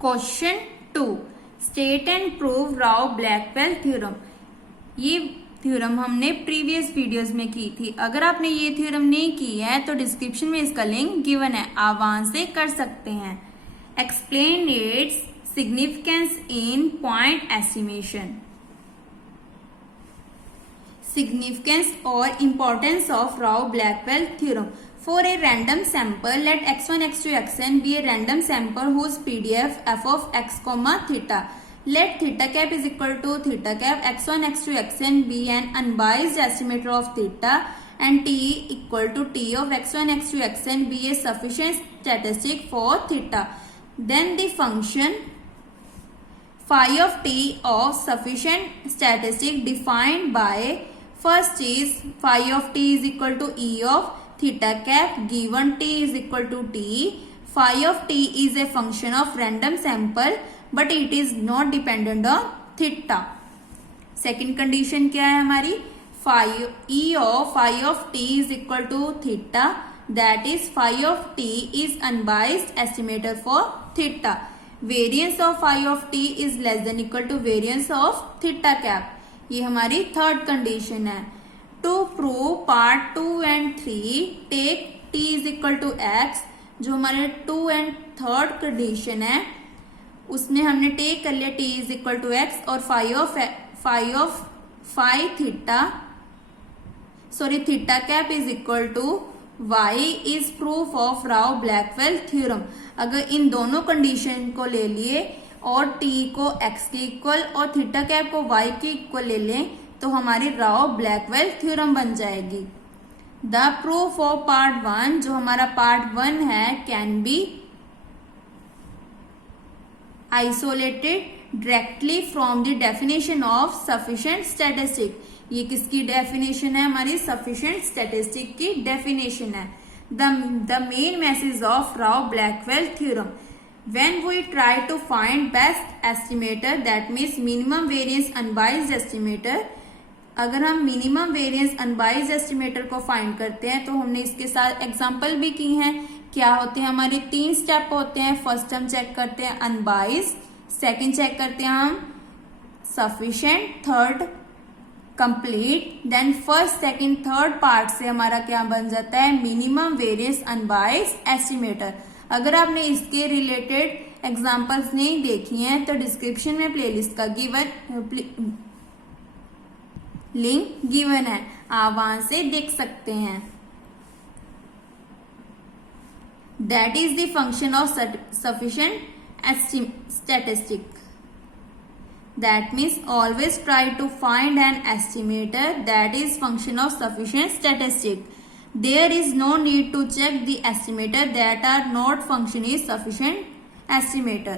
Question 2, state and prove Rao Blackwell theorem. ये theorem हमने previous videos में की थी। अगर आपने ये थ्योरम नहीं की है तो डिस्क्रिप्शन में इसका लिंक गिवन है, आप वहां से कर सकते हैं। Explain its significance in point estimation. Significance or importance of Rao-Blackwell theorem. For a random sample, let x1, x2, xn be a random sample whose PDF f of x comma theta. Let theta cap is equal to theta cap x1, x2, xn be an unbiased estimator of theta and t equal to t of x1, x2, xn be a sufficient statistic for theta. Then the function phi of t of sufficient statistic defined by first is phi of t is equal to e of theta cap given t is equal to t. Phi of t is a function of random sample but it is not dependent on theta. Second condition क्या है हमारी, phi of t is equal to theta, that is phi of t is unbiased estimator for theta. Variance of phi of t is less than equal to variance of theta cap. ये हमारी third condition है। To prove part 2 and 3 take t is equal to x। जो हमारे 2 and third condition है उसमें हमने take कर लिया t is equal to x और theta cap is equal to y is proof of Rao Blackwell theorem. अगर इन दोनों कंडीशन को ले लिए और t को x के इक्वल और थीटा कैप को y के इक्वल ले लें तो हमारी राव ब्लैकवेल थ्योरम बन जाएगी। द प्रूफ ऑफ पार्ट 1, जो हमारा पार्ट 1 है, can be isolated directly from the definition of sufficient statistic. ये किसकी डेफिनेशन है, हमारी सफिशिएंट स्टैटिस्टिक की डेफिनेशन है। The main message of Rao Blackwell theorem, when we try to find best estimator, that means minimum variance unbiased estimator, अगर हम minimum variance unbiased estimator को find करते हैं तो हमने इसके साथ एग्जांपल भी की हैं। क्या होते हैं हमारे 3 स्टेप होते हैं। फर्स्ट हम चेक करते हैं अनबाइज्ड, सेकंड चेक करते हैं हम sufficient, third complete, then first second third part से हमारा क्या बन जाता है, मिनिमम वेरिएंस अनबाइज्ड एस्टिमेटर। अगर आपने इसके रिलेटेड एग्जांपल्स नहीं देखी हैं तो डिस्क्रिप्शन में प्लेलिस्ट का लिंक गिवन है, आप वहां से देख सकते हैं। That is the function of sufficient statistic. That means always try to find an estimator that is function of sufficient statistic. There is no need to check the estimator that are not function is sufficient estimator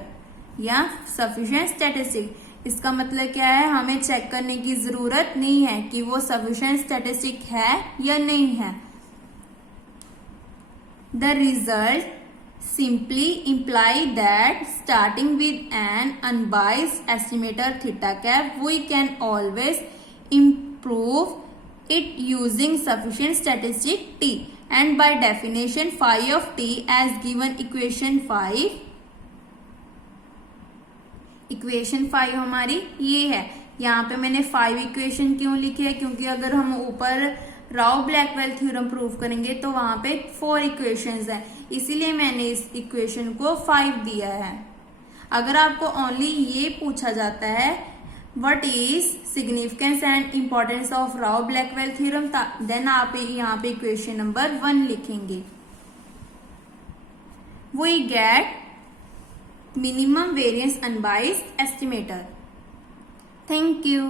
या sufficient statistic. इसका मतलब क्या है, हमें check करने की जरूरत नहीं है कि वो sufficient statistic है या नहीं है। The result simply imply that starting with an unbiased estimator theta cap, we can always improve it using sufficient statistic t, and by definition phi of t as given equation 5. Equation 5 हमारी ये है। यहाँ पे मैंने 5 equation क्यों लिखे है, क्योंकि अगर हम ऊपर राव ब्लैकवेल थ्योरम प्रूव करेंगे तो वहां पे 4 इक्वेशंस है, इसीलिए मैंने इस इक्वेशन को 5 दिया है। अगर आपको ओनली ये पूछा जाता है What is significance and importance of Rao-Blackwell theorem, then आप यहाँ पे इक्वेशन नंबर 1 लिखेंगे। We get minimum variance unbiased estimator. Thank you.